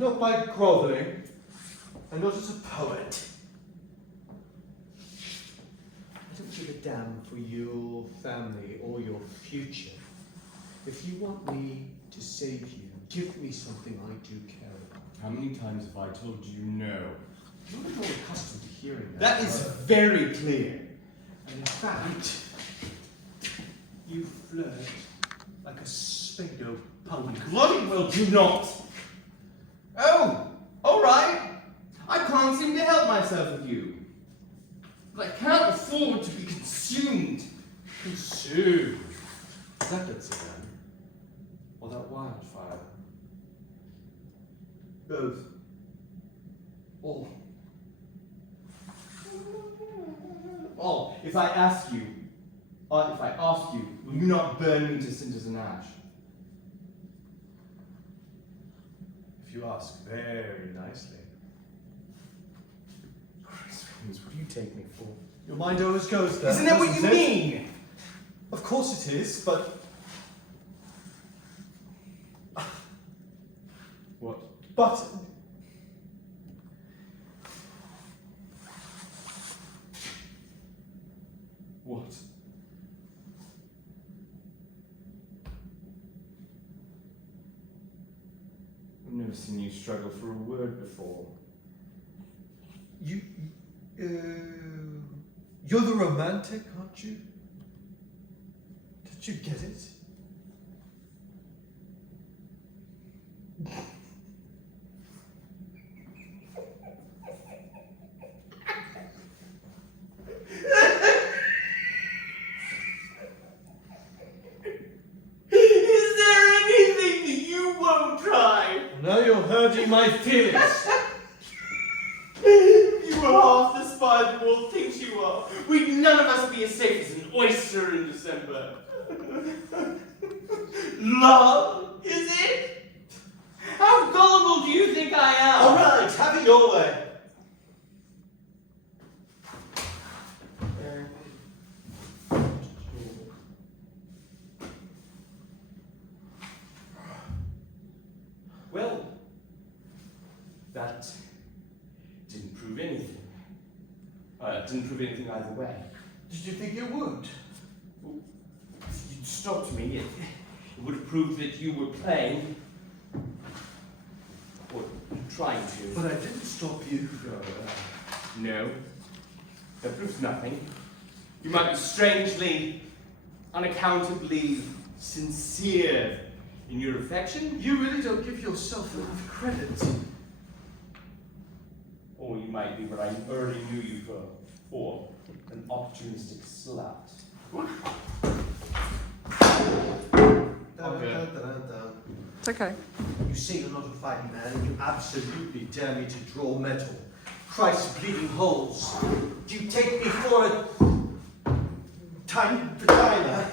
not by grovelling, and not as a poet. I don't give a damn for your family or your future. If you want me to save you, give me something I do care about. How many times have I told you no? You're not all accustomed to hearing that. That is very clear. And in fact, you flirt like a spado punk. Bloody well do not. Oh, all right. I can't seem to help myself with you. But I can't afford to be consumed. Consumed. That gets again. Or that wildfire. Both. Or. Oh, if I ask you, will you not burn me to cinders and ash? If you ask very nicely. Christ, what do you take me for? Your mind always goes there. Isn't that what you doesn't it? mean? Of course it is, but. What? But. What? I've never seen you struggle for a word before. You're the romantic, aren't you? Did you get it? Is there anything that you won't try? Now you're hurting my feelings. You are half the spy the world thinks you are. We'd none of us be as safe as an oyster in December. Love, is it? How gullible do you think I am? All right, have it your way. Well, that didn't prove anything. Didn't prove anything either way. Did you think it would? If you'd stopped me, it would have proved that you were playing. Or trying to. But I didn't stop you. No. That proves nothing. You might be strangely, unaccountably sincere in your affection. You really don't give yourself enough credit. Or you might be what I already knew you for, an opportunistic slut. It's okay. You say you're not a fighting man, and you absolutely dare me to draw metal. Christ's bleeding holes. Do you take me for a tiny vagina?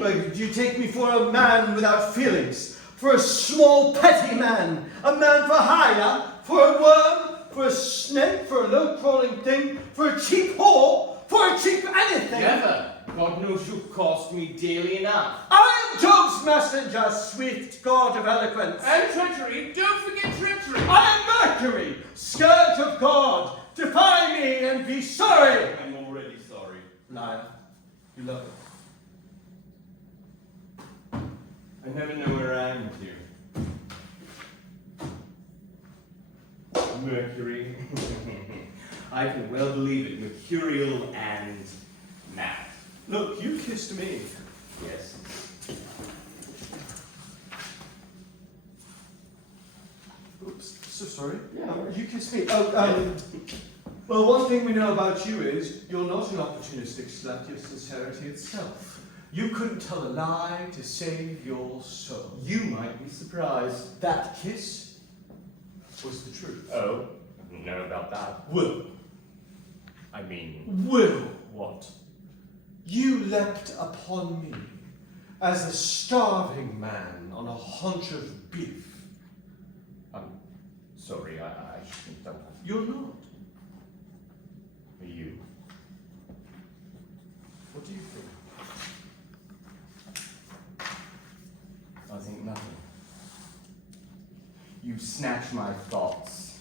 Like, do you take me for a man without feelings? For a small, petty man? A man for hire? For a worm? For a snake? For a low-crawling thing? For a cheap whore? For a cheap anything? Never! God knows you've cost me dearly enough. I am Job's messenger, swift god of eloquence. And treachery, don't forget treachery! I am Mercury, scourge of God. Defy me and be sorry. I'm already sorry. Liar, you love it. I never know where I am with you. Mercury. I can well believe it, mercurial and mad. Look, you kissed me. Yes. Oops, so sorry. Yeah. You kissed me. Well, one thing we know about you is you're not an opportunistic slut, you're sincerity itself. You couldn't tell a lie to save your soul. You might be surprised. That kiss was the truth. Oh, I don't know about that. Will. I mean, Will. what? You leapt upon me as a starving man on a haunch of beef. I'm sorry, I shouldn't have done that. You're not. For you. What do you think? I think nothing. You You snatch my thoughts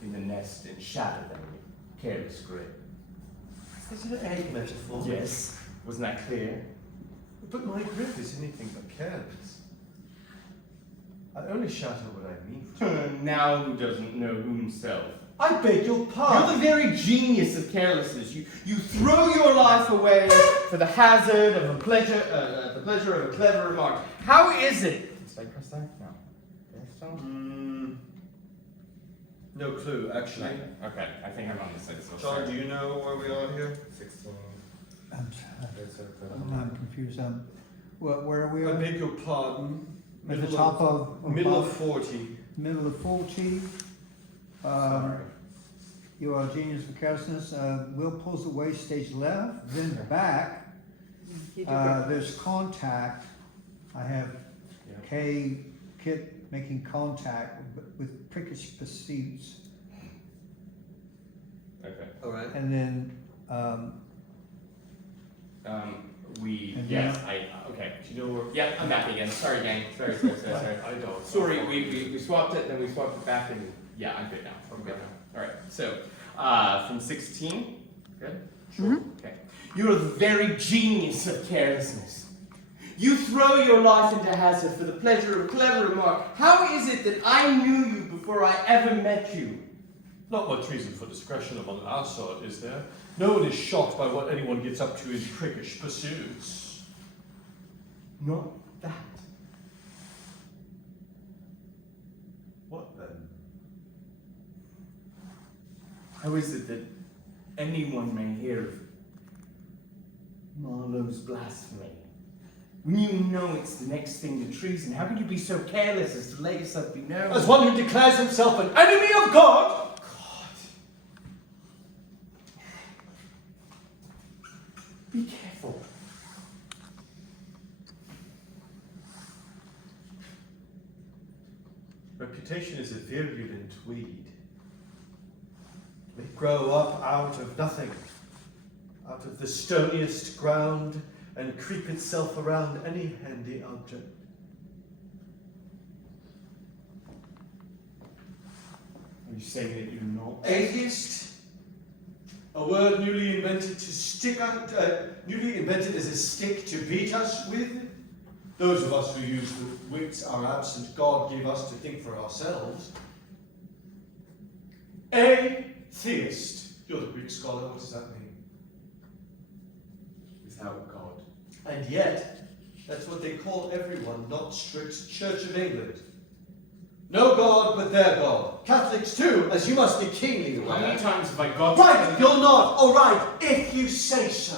in the nest and shatter them with careless grip. Is it an egg metaphor? Yes. Wasn't that clear? But my grip is anything but careless. I only shatter what I mean to. Now who doesn't know himself? I beg your You're pardon. the very genius of carelessness. You throw your life away for the hazard of the pleasure of a clever remark. How is it? Did I press that? No. Yes, so? No clue, actually. Okay, I think I'm on the 6th. John, do you know where we are here? 16. I'm confused. Where are we? I beg your pardon. At the top of Middle of 40. middle of 40. Sorry. You are a genius for carelessness. Will pulls away, stage left, then back. There's contact. I have Yeah. Kit making contact with prickish pursuits, Okay. Alright. and then And Yes, okay. Do you know where? Yeah, I'm back again. Sorry, gang. Sorry. I don't. Sorry, we swapped it, then we swapped it back, and yeah, I'm good now. I'm good now. All right. So, from 16. Good. Sure. Okay. You're the very genius of carelessness. You throw your life into hazard for the pleasure of a clever remark. How is it that I knew you before I ever met you? Not much reason for discretion among our sort, is there? No one is shocked by what anyone gets up to in prickish pursuits. Not that. What then? How is it that anyone may hear of Marlowe's blasphemy? When you know it's the next thing to treason, how can you be so careless as to let yourself be known? As one who declares himself an enemy of God? Be careful. Reputation is a virulent weed. It may grow up out of nothing, out of the stoniest ground, and creep itself around any handy object. Are you saying that you're not? Atheist? A word newly invented to newly invented as a stick to beat us with? Those of us who use the wits our absent God gave us to think for ourselves. Atheist. You're the Greek scholar, what does that mean? Without God. And yet, that's what they call everyone, not strict Church of England. No God but their God. Catholics too, as you must be keenly aware. How many times have I got Right, you're not. All right, if you say so.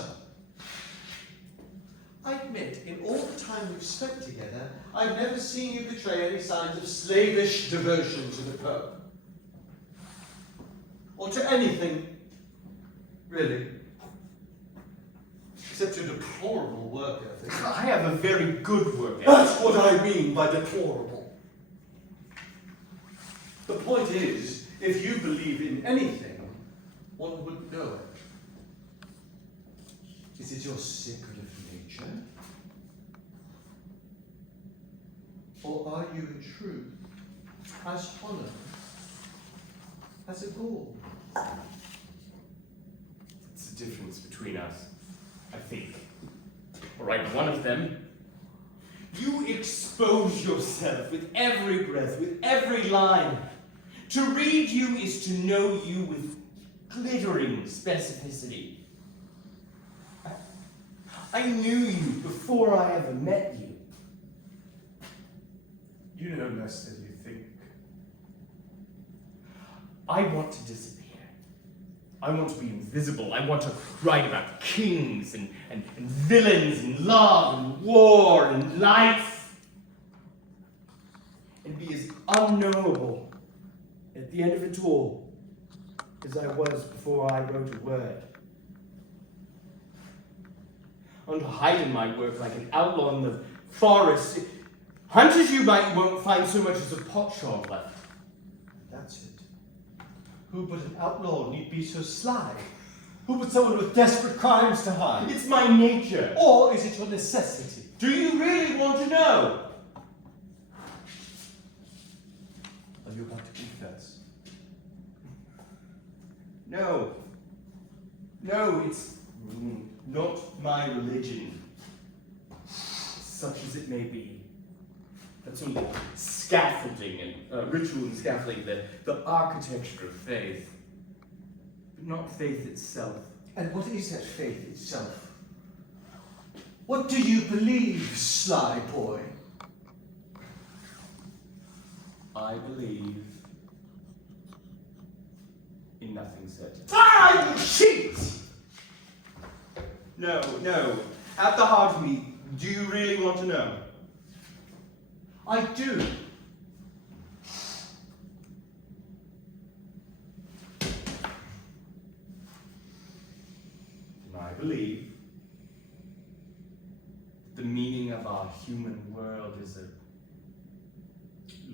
I admit, in all the time we've spent together, I've never seen you betray any signs of slavish devotion to the Pope. Or to anything, really. Except your deplorable work ethic. I have a very good work ethic. That's what I mean by deplorable. The point is, if you believe in anything, one would know it. Is it your secret of nature? Or are you in truth as hollow as a gourd? It's the difference between us, I think. All right, one of them. You expose yourself with every breath, with every line. To read you is to know you with glittering specificity. I knew you before I ever met you. You know less than you think. I want to disappear. I want to be invisible. I want to write about kings and villains and love and war and life. And be as unknowable at the end of it all as I was before I wrote a word. I want to hide in my work like an outlaw in the forest. Hunters you won't find so much as a potshot left. That's it. Who but an outlaw need be so sly? Who but someone with desperate crimes to hide? It's my nature. Or is it your necessity? Do you really want to know? Are you about to confess? No. No, it's not my religion, such as it may be. That's only scaffolding and ritual and scaffolding, the architecture of faith, but not faith itself. And what is that faith itself? What do you believe, sly boy? I believe in nothing certain. Ah, you cheat! No, no. At the heart of me, do you really want to know? I do. And I believe the meaning of our human world is a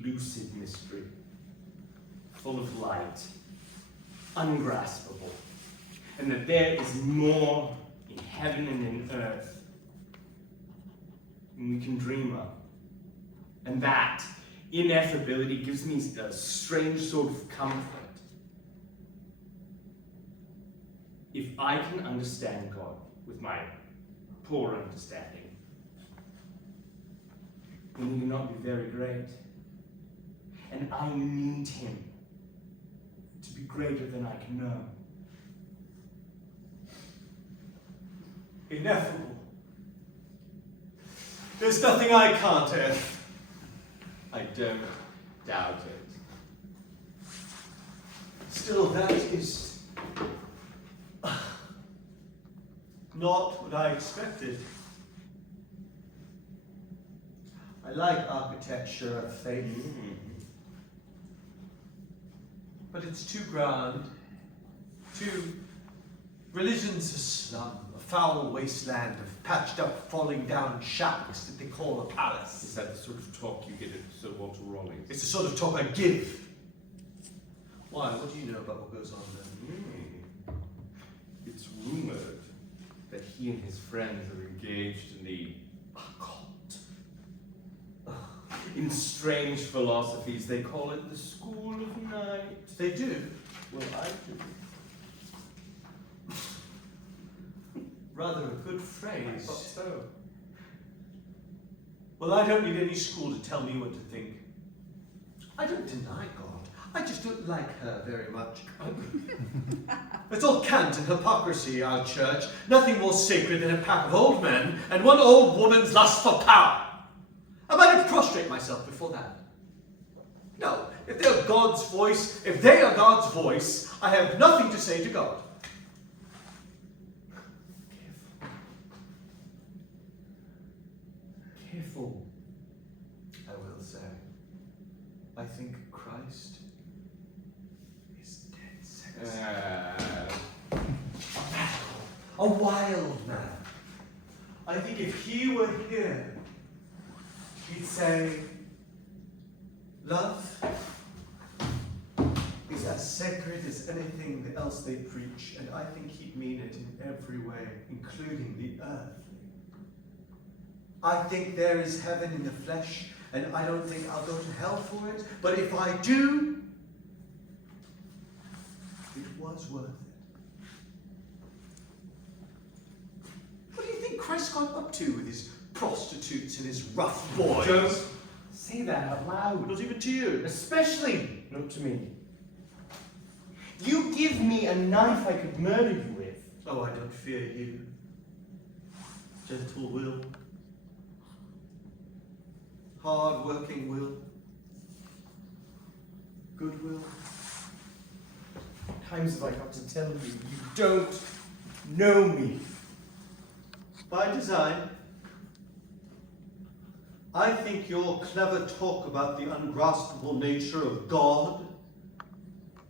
lucid mystery, full of light, ungraspable, and that there is more in heaven and in earth than we can dream of. And that ineffability gives me a strange sort of comfort. If I can understand God with my poor understanding, then he cannot be very great. And I need him to be greater than I can know. Ineffable. There's nothing I can't do. I don't doubt it. Still, that is not what I expected. I like architecture of faith, but it's too grand. Religion's a slum, a foul wasteland of patched up, falling down shacks that they call a palace. Is that the sort of talk you get at Sir Walter Raleigh's? It's the sort of talk I give. Why? What do you know about what goes on there? It's rumored that he and his friends are engaged in the occult. In strange philosophies, they call it the School of Night. They do. Well, I do. Rather a good I phrase. thought so. Well, I don't need any school to tell me what to think. I don't deny God. I just don't like her very much. It's all cant and hypocrisy, our church. Nothing more sacred than a pack of old men and one old woman's lust for power. I might have prostrate myself before that. No, if they are God's voice, I have nothing to say to God. Careful. I will say, I think Christ is dead set. A wild man. I think if he were here, he'd say, love is as sacred as anything else they preach, and I think he'd mean it in every way, including the earthly. I think there is heaven in the flesh, and I don't think I'll go to hell for it, but if I do, it was worth it. What do you think Christ got up to with his prostitutes and his rough boys? Don't say that out loud. Not even to you. Especially not to me. You give me a knife I could murder you with. Oh, I don't fear you. Gentle will. Hard-working will. Goodwill. Times have I got to tell you, you don't know me. By design. I think your clever talk about the ungraspable nature of God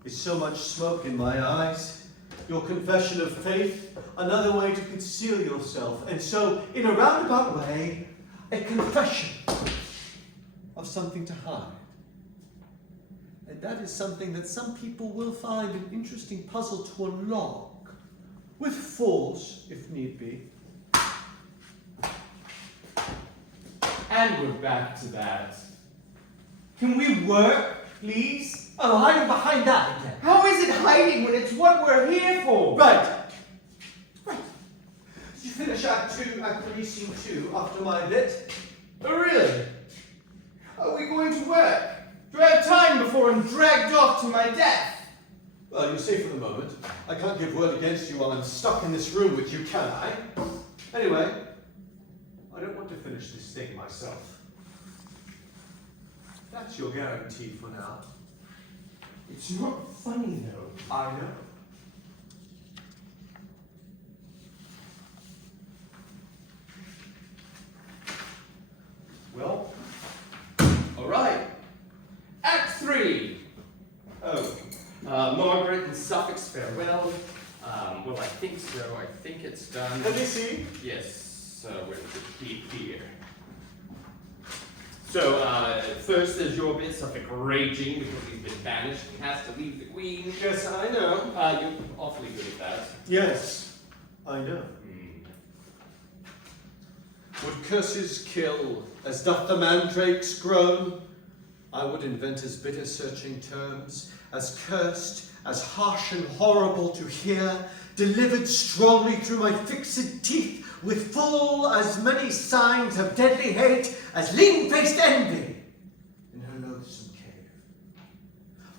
is so much smoke in my eyes. Your confession of faith, another way to conceal yourself. And so, in a roundabout way, a confession of something to hide. And that is something that some people will find an interesting puzzle to unlock, with force, if need be. And we're back to that. Can we work please? Oh, hiding behind that again. How is it hiding when it's what we're here for? Right. Did you finish Act 2, Act 3, Scene 2 after my bit? Oh, really? Are we going to work? Do I have time before I'm dragged off to my death? Well, you're safe for the moment. I can't give word against you while I'm stuck in this room with you, can I? Anyway, I don't want to finish this thing myself. That's your guarantee for now. It's not funny, though. I know. Well, all right. Act 3. Oh, Margaret and Suffolk's farewell. Well, I think so. I think it's done. Let me see. Yes, where's the key here? So, first there's your bit, Suffolk raging because he's been banished and has to leave the Queen. Yes, I know. You're awfully good at that. Yes, I know. Would curses kill, as doth the mandrake's groan? I would invent as bitter searching terms, as cursed, as harsh and horrible to hear, delivered strongly through my fixed teeth, with full as many signs of deadly hate as lean-faced envy in her loathsome cave.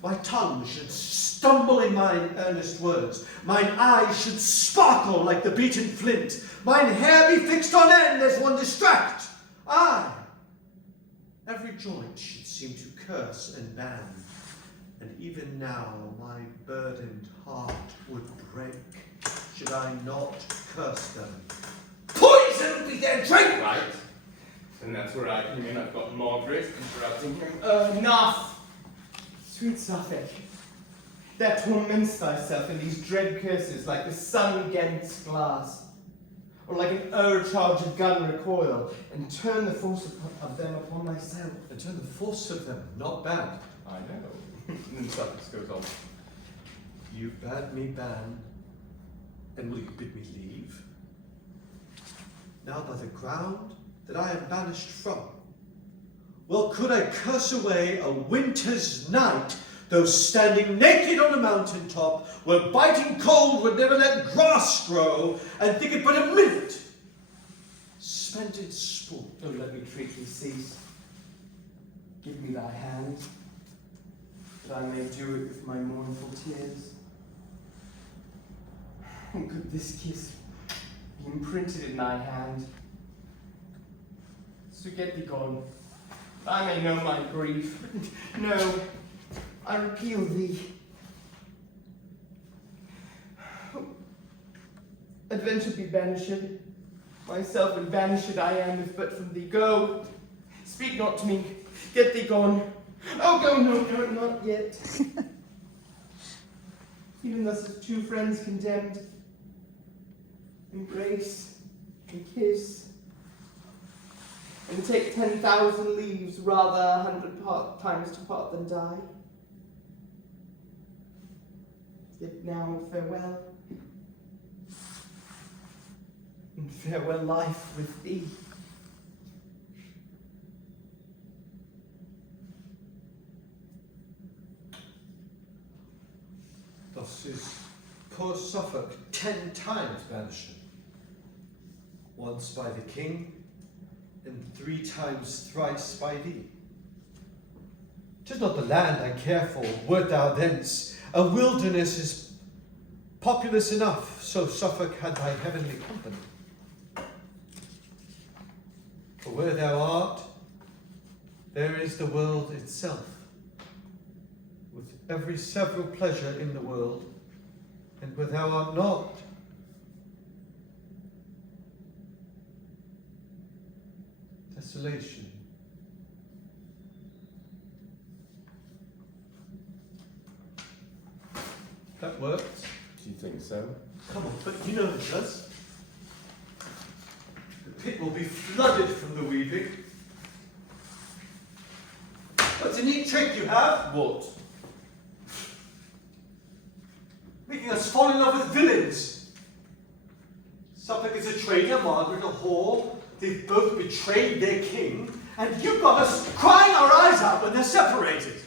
My tongue should stumble in mine earnest words, mine eyes should sparkle like the beaten flint, mine hair be fixed on end as one distract. Aye, every joint should seem to curse and ban, and even now my burdened heart would break, should I not curse them. Poison be their drink! Right. And that's where I come in. I've got Margaret interrupting him. Enough! Sweet Suffolk, thou torments thyself in these dread curses like the sun against glass, or like an o'ercharged gun recoil, and turn the force of them upon thyself. And turn the force of them, not bad. I know. And then Suffolk goes on. You bade me ban, and will you bid me leave? Now by the ground that I am banished from, well could I curse away a winter's night, though standing naked on a mountain top, where biting cold would never let grass grow, and think it but a minute spent in sport. Oh, let me treat thee cease. Give me thy hand, that I may do it with my mournful tears. And could this kiss be imprinted in thy hand? So get thee gone, that I may know my grief. No, I repeal thee. Adventure be banished, myself and banished I am, if but from thee. Go, speak not to me, get thee gone. Oh, go, no, not yet. Even thus as two friends condemned, embrace and kiss, and take 10,000 leaves, rather 100 times to part than die. Yet now farewell, and farewell life with thee. Thus is poor Suffolk 10 times banished, once by the king, and 3 times thrice by thee. 'Tis not the land I care for, wert thou thence. A wilderness is populous enough, so Suffolk had thy heavenly company. For where thou art, there is the world itself, with every several pleasure in the world, and where thou art not, desolation. That works. Do you think so? Come on, but you know it does. The pit will be flooded from the weaving. That's a neat trick you have. What? Making us fall in love with villains. Suffolk is a traitor, Margaret a whore. They've both betrayed their king, and you've got us crying our eyes out when they're separated.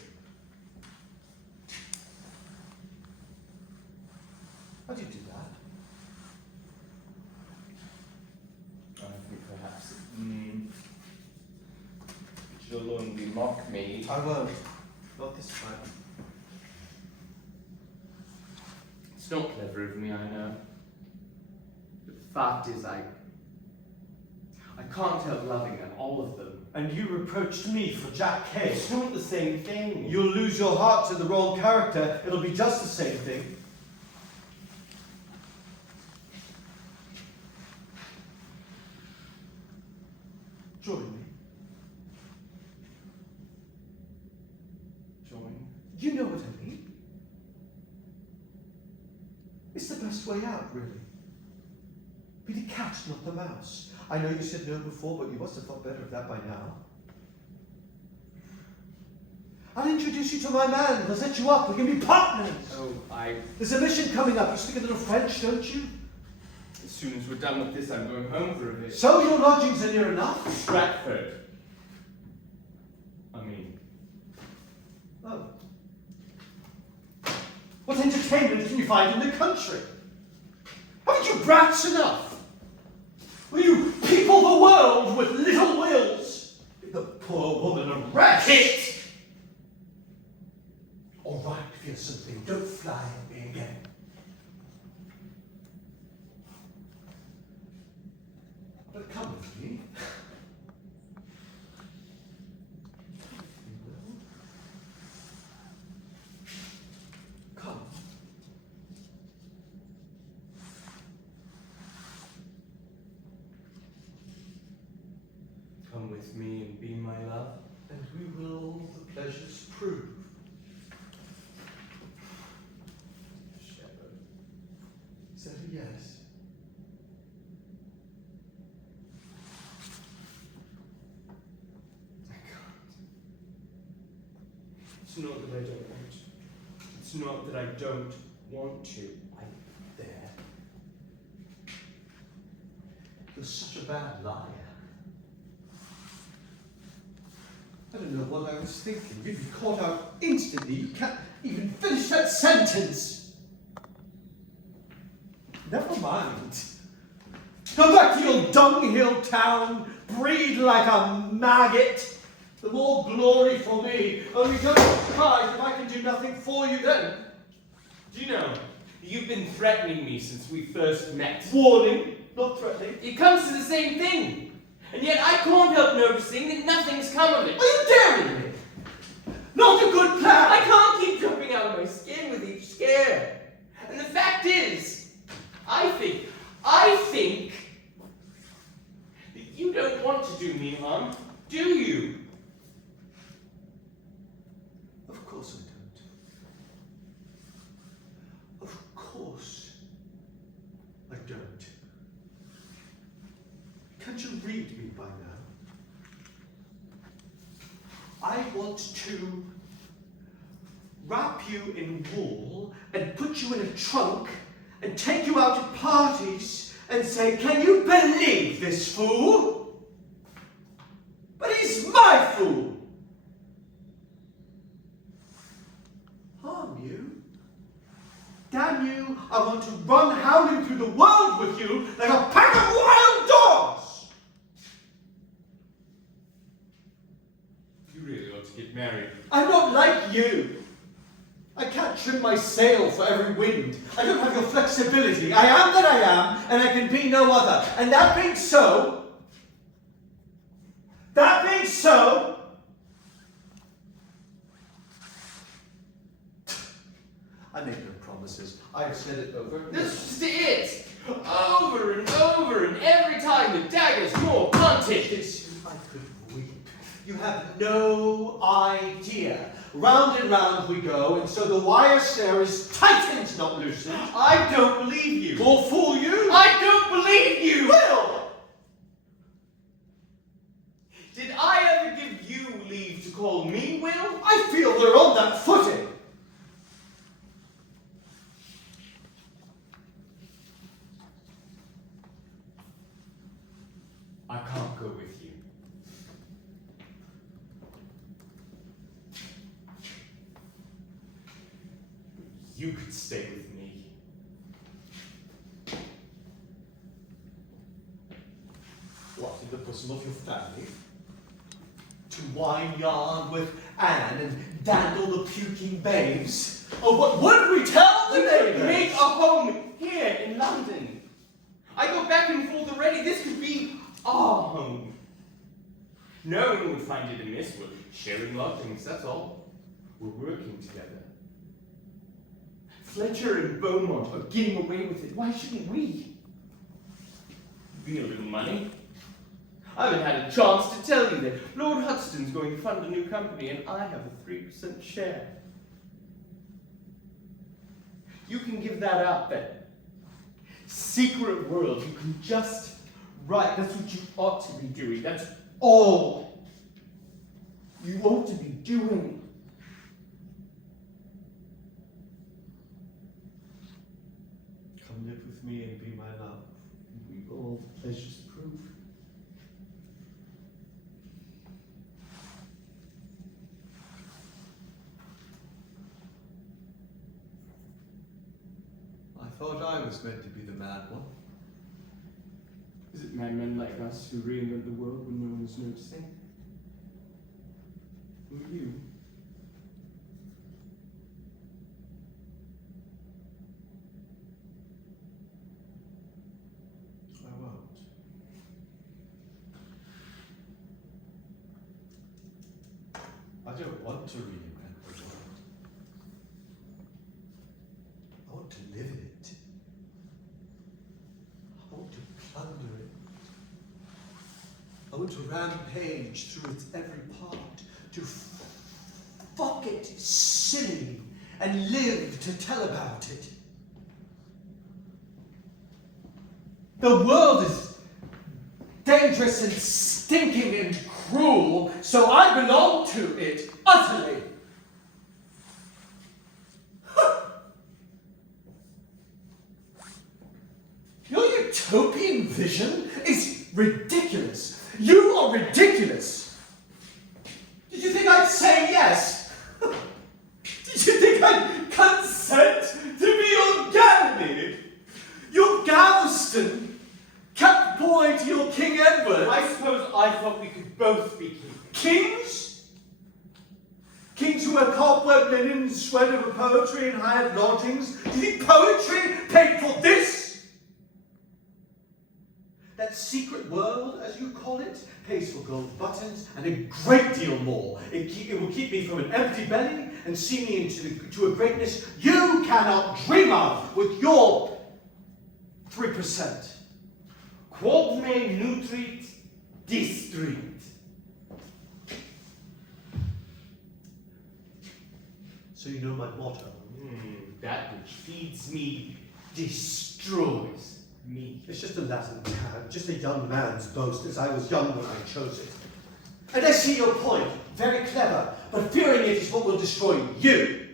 you'll only mock me. I won't. Not this time. It's not clever of me, I know. But the fact is, I can't help loving them, all of them. And you reproached me for Jack Kay. It's not the same thing. You'll lose your heart to the wrong character. It'll be just the same thing. Join me. Join. You know what I mean. It's the best way out, really. Be the cat, not the mouse. I know you said no before, but you must have thought better of that by now. I'll introduce you to my man. He'll set you up. We can be partners. Oh, There's a mission coming up. You speak a little French, don't you? as soon as we're done with this, I'm going home for a bit. So your lodgings are near enough? Stratford. I mean, Oh. What entertainment can you find in the country? Haven't you brats enough? Will you people the world with little wills? Give the poor woman a rest. Kit! All right, fearsome thing, don't fly at me again. But come with me. You will. Come. Come with me and be my love. And we will the pleasures prove. Shepherd. Is that a yes? I can't. It's not that I don't want to. It's not that I don't want to. I dare. You're such a bad liar. I don't know what I was thinking. You'd be caught out instantly. You can't even finish that sentence. Never mind. Go back to your dunghill town, breed like a maggot. The more glory for me. Only don't be surprised if I can do nothing for you then. Do you know, you've been threatening me since we first met. Warning, not threatening. It comes to the same thing. And yet I can't help noticing that nothing's come of it. Are you daring me? Not a good plan. I can't keep jumping out of my skin with each scare. And the fact is, I think that you don't want to do me harm, do you? Of course I don't. Of course I don't. Can't you read me by now? I want to wrap you in wool and put you in a trunk and take you out at parties and say, can you believe this fool? But he's my fool. Harm you? Damn you, I want to run howling through the world with you like a pack of wild dogs! You really ought to get married. I'm not like you. I can't trim my sail for every wind. I don't have your flexibility. I am that I am, and I can be no other. And that being so, I make no promises. I've said it over. This is it! Over and over, and every time the dagger's more blunted. I could weep. You have no idea. Round and round we go, and so the wire snare is tightened, not loosened. I don't believe you. Or fool you. I don't believe you! will. Did I ever give you leave to call me Will? I feel we're on that footing. I can't go with you. You could stay with me. What, in the bosom of your family? To wine yarn with Anne and dandle the puking babes? Or what would we tell the We could neighbors? make a home here in London. I go back and forth already. This could be our home. No one would find it amiss. We're sharing lodgings, that's all. We're working together. Fletcher and Beaumont are getting away with it. Why shouldn't we? We need a little money. I haven't had a chance to tell you that Lord Hudston's going to fund a new company and I have a 3% share. You can give that up, that secret world. You can just write. That's what you ought to be doing. That's all you ought to be doing. Come live with me and be my love. We all pleasures prove. I thought I was meant to be the mad one. Is it madmen like us who reinvent the world when no one's noticing? Who are you? I won't. I don't want to reinvent the world. I want to live in it. I want to plunder it. I want to rampage through its every part, to fuck it silly and live to tell about it. The world is dangerous and stinking and cruel, so I belong to it utterly. Your utopian vision is ridiculous. You are ridiculous. Did you think I'd say yes? Did you think I'd consent to be your Ganymede? Your Galveston kept boy to your King Edward. I suppose I thought we could both be kings. Kings? Kings who wear cobweb linen, sweat over poetry and hired lodgings? Do you think poetry paid for this? That secret world, as you call it, pays for gold buttons and a great deal more. It will keep me from an empty belly and see me to a greatness you cannot dream of with your 3%. Quod me nutrit distrit. So you know my motto. That which feeds me destroys me. It's just a Latin tag, just a young man's boast, as I was young when I chose it. And I see your point, very clever, but fearing it is what will destroy you.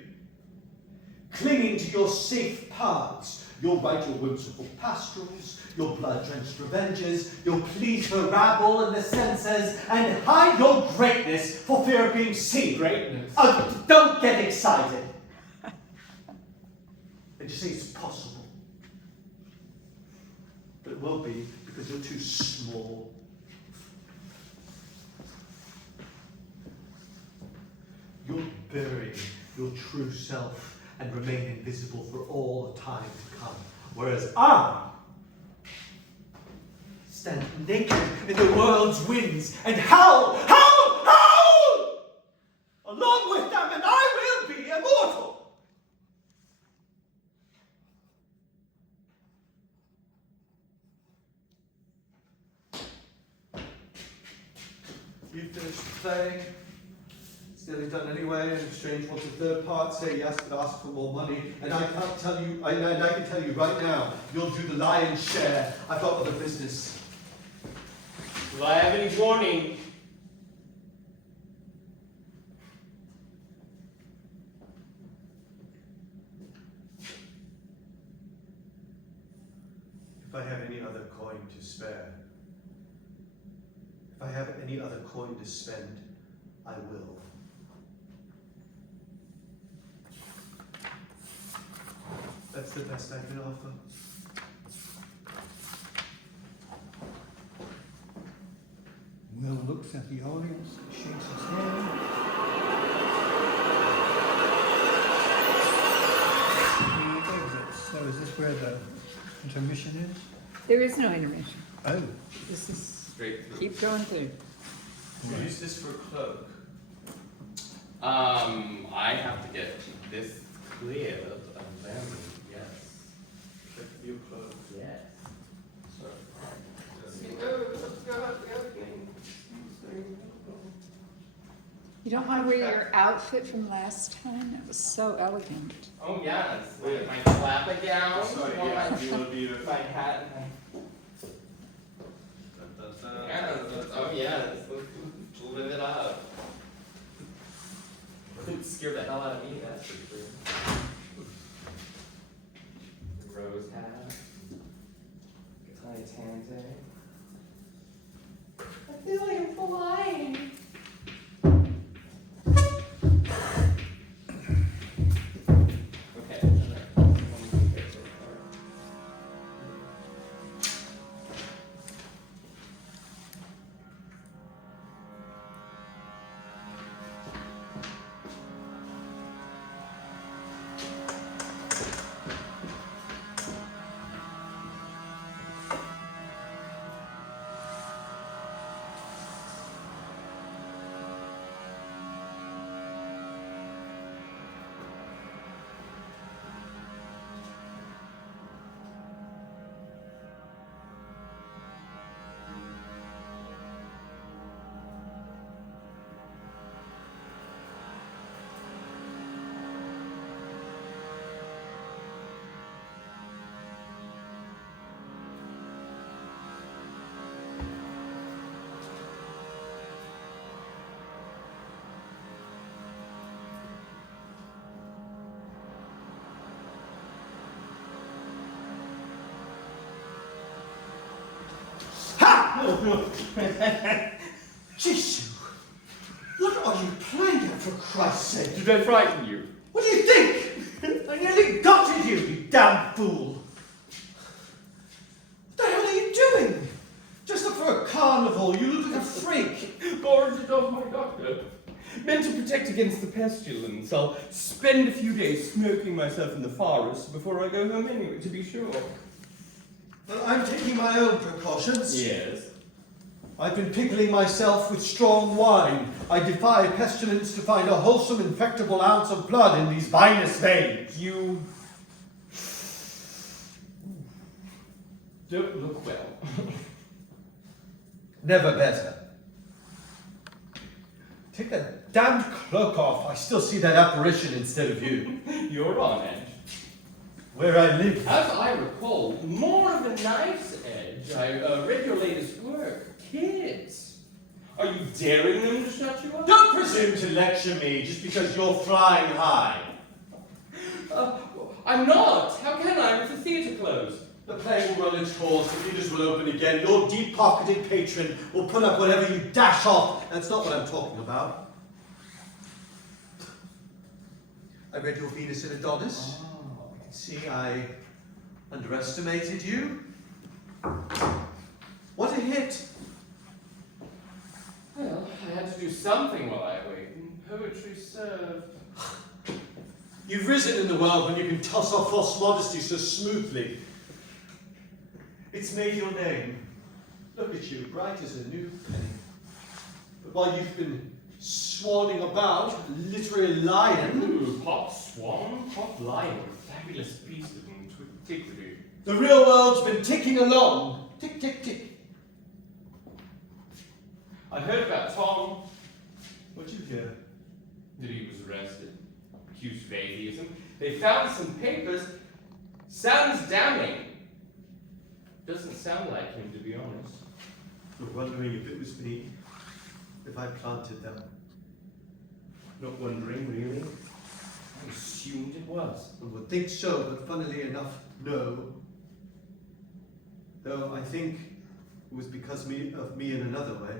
Clinging to your safe paths, you'll write your whimsical pastorals, your blood-drenched revenges, you'll please the rabble and the censors, and hide your greatness for fear of being seen. Greatness? Oh, don't get excited. And you say it's possible. But it won't be because you're too small. You'll bury your true self and remain invisible for all the time to come. Whereas I stand naked in the world's winds and howl, along with them, and I will be immortal. You finished the play. It's nearly done anyway, and Strange wants a third part. Say yes, but ask for more money. And I can't tell you, I can tell you right now, you'll do the lion's share. I've got other business. Will I have any warning? If I have any other coin to spare, if I have any other coin to spend, I will. That's the best I can offer. Will looks at the audience, shakes his head. He exits. So is this where the intermission is? There is no intermission. Oh. This is, Straight through. keep going through. Use this for a cloak. I have to get this cleared, and then, yes. Check your cloak. Yes. You don't want to wear your outfit from last time? It was so elegant. Oh, yes, with my flapper gown, Sorry, or yeah, my, you will be my hat, and my, yes, oh yes, let's live it up. Wouldn't scare the hell out of me, that's for sure. Rose hat, tiny tante. I feel like I'm flying. Okay, alright. Jisoo, what are you playing at, for Christ's sake? Did I frighten you? What do you think? I nearly gutted you, you damn fool. What the hell are you doing? Just up for a carnival, you look like a freak. Gorgeous of my doctor. Meant to protect against the pestilence. I'll spend a few days smoking myself in the forest before I go home anyway, to be sure. Well, I'm taking my own precautions. Yes. I've been pickling myself with strong wine. I defy pestilence to find a wholesome, infectable ounce of blood in these vinous veins. You don't look well. Never better. Take that damned cloak off. I still see that apparition instead of you. You're on edge. Where I live. As I recall, more of a nice edge. I read your latest work. Kids. Are you daring them to shut you up? Don't presume to lecture me just because you're flying high. I'm not. How can I with the theatre closed? The play will run its course, the theatres will open again, your deep-pocketed patron will put up whatever you dash off. That's not what I'm talking about. I read your Venus and Adonis. Oh. You can see I underestimated you. What a hit! Well, I had to do something while I wait, and poetry served. You've risen in the world when you can toss off false modesty so smoothly. It's made your name. Look at you, bright as a new penny. But while you've been swanning about, literary lion, Ooh, pot swan, pot lion, fabulous piece of antiquity. the real world's been ticking along. Tick, tick, tick. I heard about Tom, What'd you hear? that he was arrested, accused of atheism. They found some papers. Sounds damning. Doesn't sound like him, to be honest. You're wondering if it was me, if I planted them. Not wondering, really. I assumed it was. One would think so, but funnily enough, no. Though I think it was because of me in another way.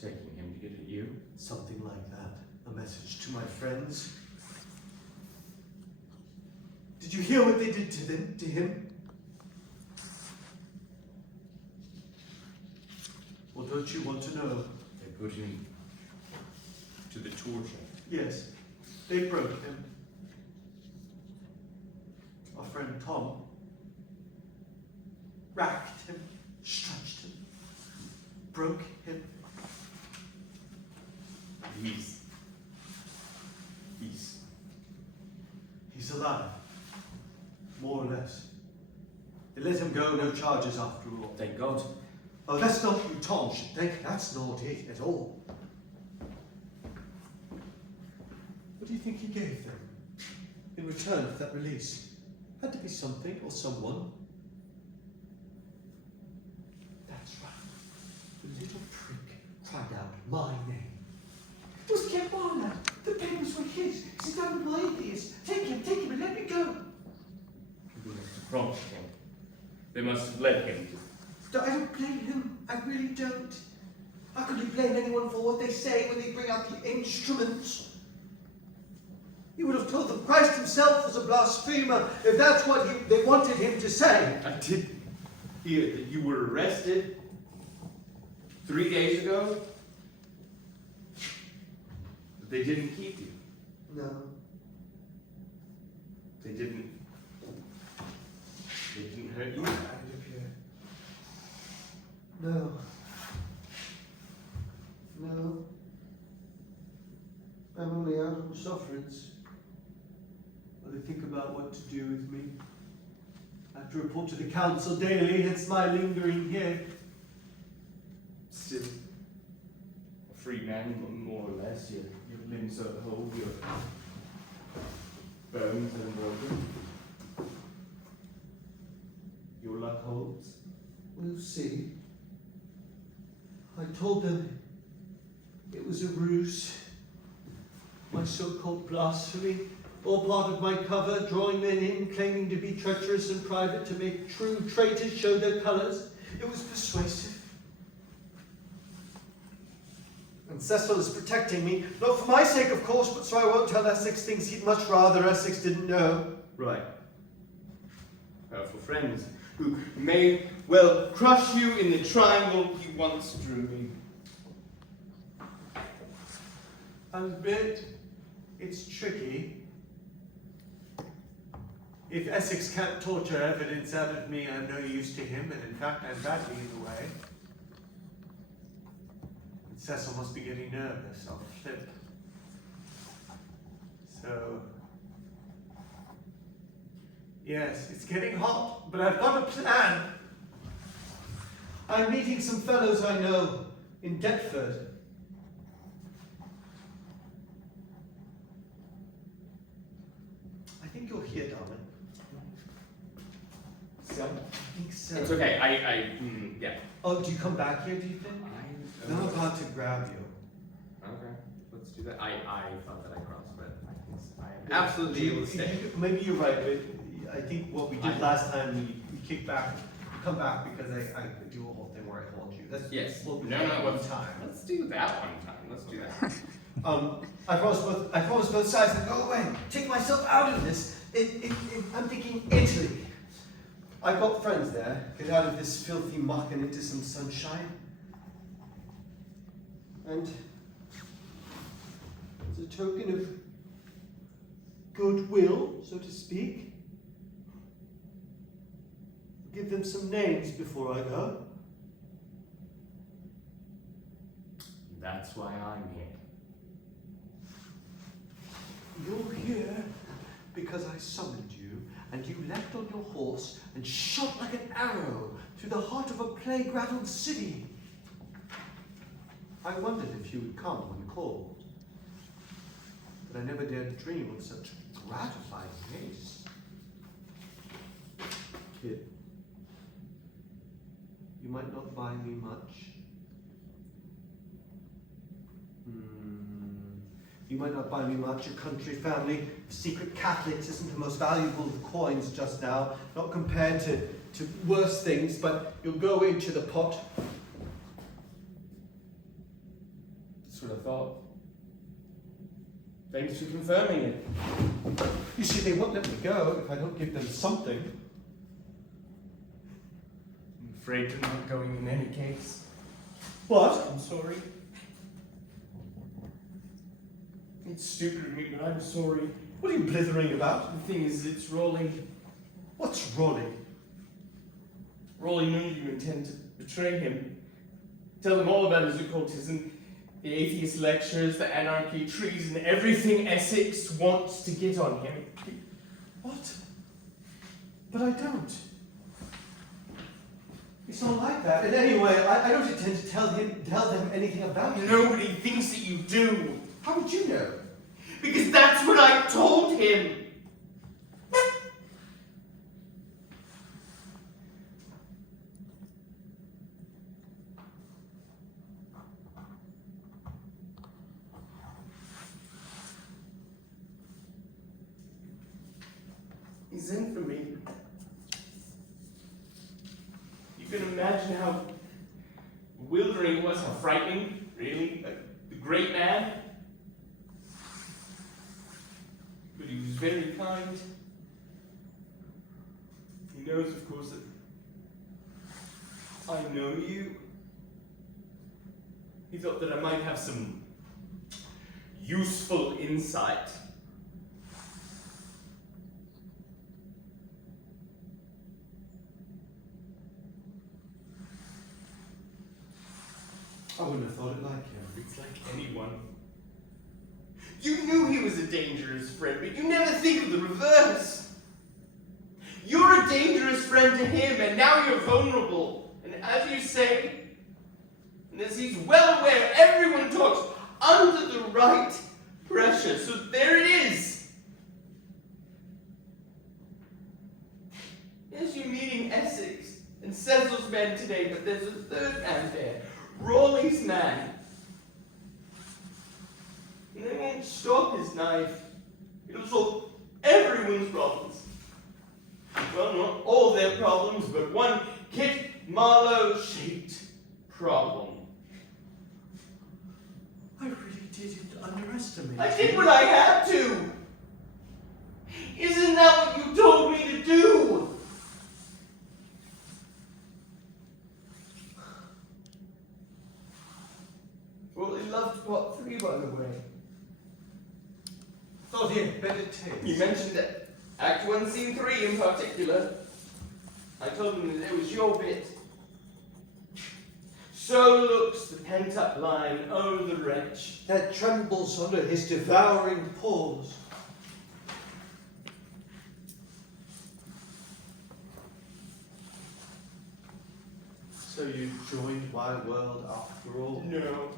Taking him to get at you? Something like that. A message to my friends. Did you hear what they did to him? Or don't you want to know? They put him to the torture. Yes, they broke him. Our friend Tom racked him, stretched him, broke him. He's alive, more or less. They let him go, no charges after all. Thank God. Oh, that's not you Tom should think. That's not it at all. What do you think he gave them in return for that release? Had to be something or someone. That's right. The little prick cried out my name. It was Kepwana. The papers were his. Sit down with my atheist. Take him and let me go. They must have promised him. They must have led him to. I don't blame him. I really don't. How could you blame anyone for what they say when they bring out the instruments? You would have told them Christ himself was a blasphemer if that's what they wanted him to say. I did hear that you were arrested 3 days ago. But they didn't keep you. No. They didn't hurt you. No. No. I'm only out of sufferance. While they think about what to do with me. I have to report to the council daily, hence my lingering here. Still a free man, more or less. Your limbs are whole, your bones are broken. Your luck holds. We'll see. I told them it was a ruse. My so-called blasphemy, all part of my cover, drawing men in, claiming to be treacherous and private to make true traitors show their colours. It was persuasive. And Cecil is protecting me, not for my sake, of course, but so I won't tell Essex things he'd much rather Essex didn't know. Right. Powerful friends who may well crush you in the triangle you once drew me. I admit, it's tricky. If Essex can't torture evidence out of me, I'm no use to him, and in fact, I'm badly in the way. And Cecil must be getting nervous. I'll flip. So, yes, it's getting hot, but I've got a plan. I'm meeting some fellows I know in Deptford. I think you're here, darling. So? I think so. It's okay, yeah. Oh, do you come back here, do you think? I'm about to grab you. Okay, let's do that. I thought that I crossed, but I am absolutely able to stay. Maybe you're right, but I think what we did last time, we kick back, come back because I do a whole thing where I hold you. That's Yes. what we No, did no, one let's- time. Let's do that one time. Let's do that. I promised both sides to go away, take myself out of this. I'm thinking Italy. I've got friends there. Get out of this filthy muck and into some sunshine. And as a token of goodwill, so to speak, give them some names before I go. That's why I'm here. You're here because I summoned you, and you leapt on your horse and shot like an arrow through the heart of a plague-rattled city. I wondered if you would come when called, but I never dared dream of such gratifying haste. Kid, you might not buy me much. You might not buy me much. A country family of secret Catholics isn't the most valuable of coins just now, not compared to worse things, but you'll go into the pot. That's what I thought. Thanks for confirming it. You see, they won't let me go if I don't give them something. I'm afraid you're not going in any case. What? I'm sorry. It's stupid of me, but I'm sorry. What are you blithering about? The thing is, it's Rolly. What's Rolly? Rolly knew you intend to betray him. Tell him all about his occultism, the atheist lectures, the anarchy, treason, everything Essex wants to get on him. What? But I don't. It's not like that. And anyway, I don't intend to tell them anything about it. Nobody thinks that you do. How would you know? Because that's what I told him. He's in for me. You can imagine how bewildering it was, how frightening, really. The great man. But he was very kind. He knows, of course, that I know you. He thought that I might have some useful insight. I wouldn't have thought it like him. It's like anyone. You knew he was a dangerous friend, but you never think of the reverse. You're a dangerous friend to him, and now you're vulnerable. And as you say, and as he's well aware, everyone talks under the right pressure. So there it is. Yes, you're meeting Essex and Cecil's men today, but there's a third man there. Rawley's man. And they won't stop his knife. It'll solve everyone's problems. Well, not all their problems, but one Kit Marlowe-shaped problem. I really did underestimate I you. did what I had to. Isn't that what you told me to do? Well, he loved part 3, by the way. Thought he had better taste. He mentioned that Act 1, Scene 3 in particular. I told him that it was your bit. So looks the pent-up line, oh the wretch. That trembles under his devouring paws. So you joined my world after all? No.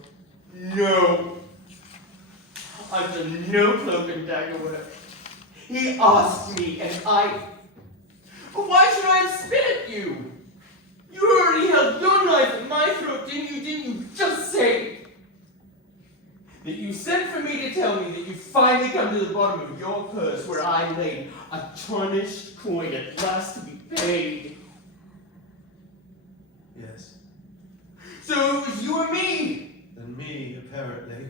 No. I've done no cloak and dagger work. He asked me, and I... But why should I have spit at you? You already held your knife at my throat, didn't you? Didn't you just say that you sent for me to tell me that you finally come to the bottom of your purse where I laid a tarnished coin at last to be paid? Yes. So it was you or me? And me, apparently.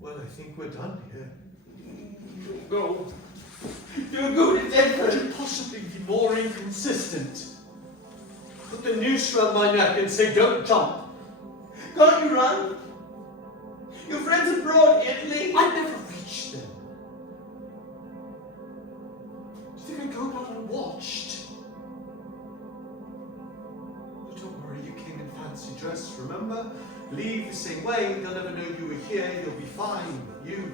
Well, I think we're done here. Don't go. Don't go to Denver. Could you possibly be more inconsistent? Put the noose around my neck and say, don't jump. Can't you run? Your friends abroad, Italy? I never reached them. Do you think I go about unwatched? But don't worry, you came in fancy dress, remember? Leave the same way, they'll never know you were here, you'll be fine. You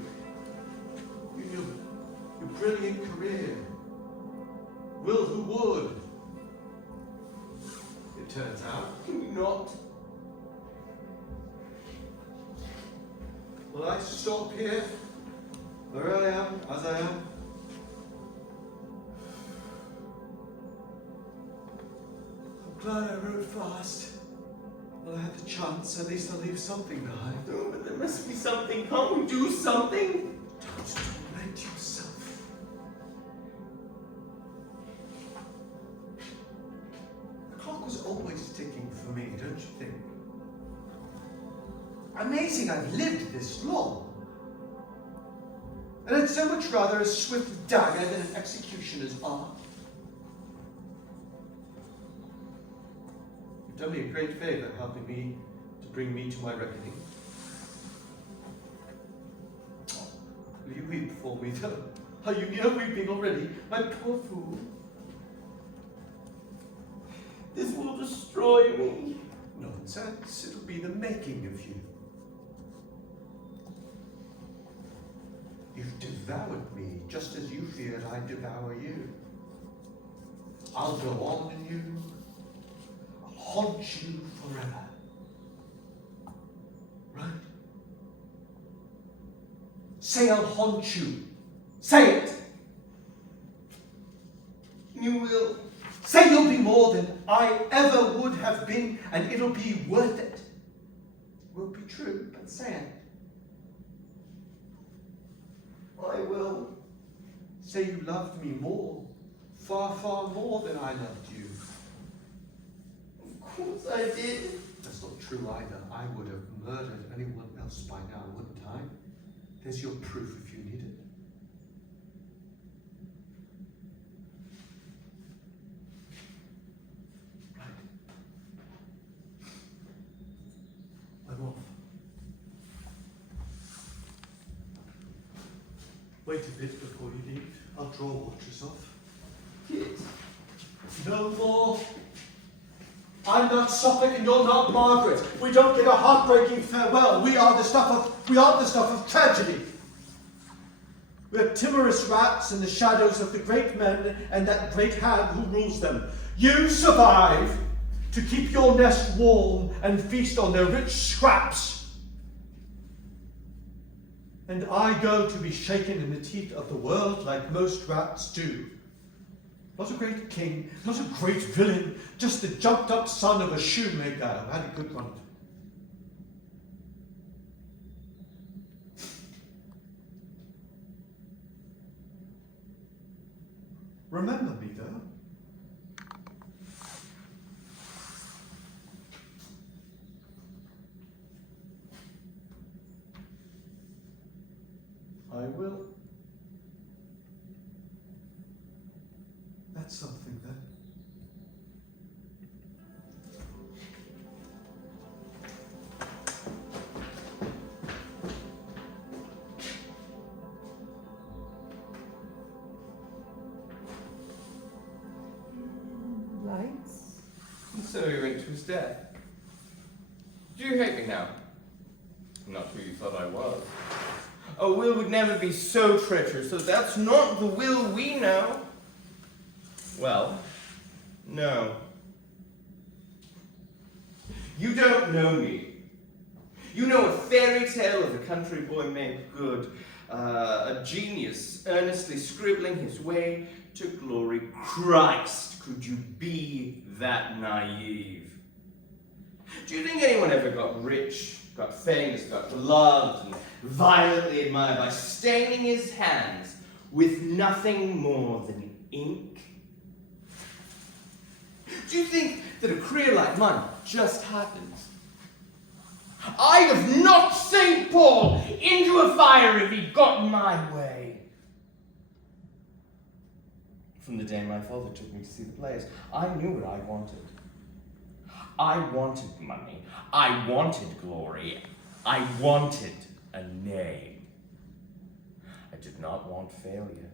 your brilliant career. Will who would? It turns out. Can you not? Will I stop here? Where I am, as I am? I'm glad I wrote fast. Well, I had the chance, at least I'll leave something behind. No, but there must be something. Can't we do something? Don't torment yourself. The clock was always ticking for me, don't you think? Amazing I've lived this long. And I'd so much rather a swift dagger than an executioner's arm. You've done me a great favor helping me to bring me to my reckoning. Will you weep for me, though? Are you near weeping already, my poor fool? This will destroy me. Nonsense, it'll be the making of you. You've devoured me just as you feared I'd devour you. I'll go on in you. I'll haunt you forever. Right? Say I'll haunt you. Say it! You will. Say you'll be more than I ever would have been, and it'll be worth it. It won't be true, but say it. I will. Say you loved me more, far, far more than I loved you. Of course I did. That's not true either. I would have murdered anyone else by now, wouldn't I? There's your proof if you need it. Right. I'm off. Wait a bit before you leave. I'll draw watches off. Kit. No more. I'm not Suffolk and you're not Margaret. We don't give a heartbreaking farewell. We aren't the stuff of tragedy. We're timorous rats in the shadows of the great men and that great hag who rules them. You survive to keep your nest warm and feast on their rich scraps. And I go to be shaken in the teeth of the world like most rats do. Not a great king, not a great villain, just the jumped-up son of a shoemaker who had a good run of it. Remember me, though. I will. That's something, then. Lights? And so he went to his death. Do you hate me now? I'm not who you thought I was. A will would never be so treacherous, so that's not the will we know. Well, no. You don't know me. You know a fairy tale of a country boy made good, a genius earnestly scribbling his way to glory. Christ, could you be that naive? Do you think anyone ever got rich, got famous, got loved, and violently admired by staining his hands with nothing more than ink? Do you think that a career like mine just happens? I'd have knocked St. Paul into a fire if he'd gotten my way. From the day my father took me to see the plays, I knew what I wanted. I wanted money. I wanted glory. I wanted a name. I did not want failure.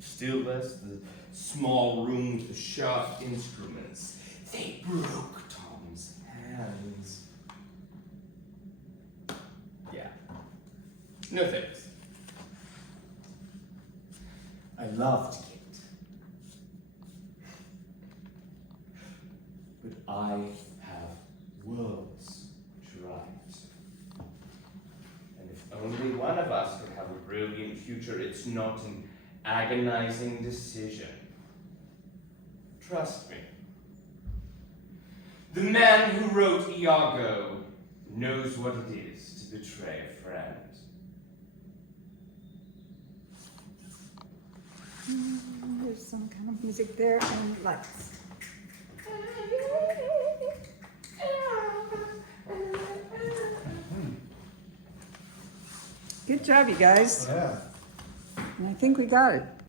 Still less the small room with the sharp instruments. They broke Tom's hands. Yeah. No thanks. I loved Kate. But I have worlds to write. And if only one of us could have a brilliant future, it's not an agonizing decision. Trust me. The man who wrote Iago knows what it is to betray a friend. There's some kind of music there and lights. Good job, you guys. Yeah. And I think we got it.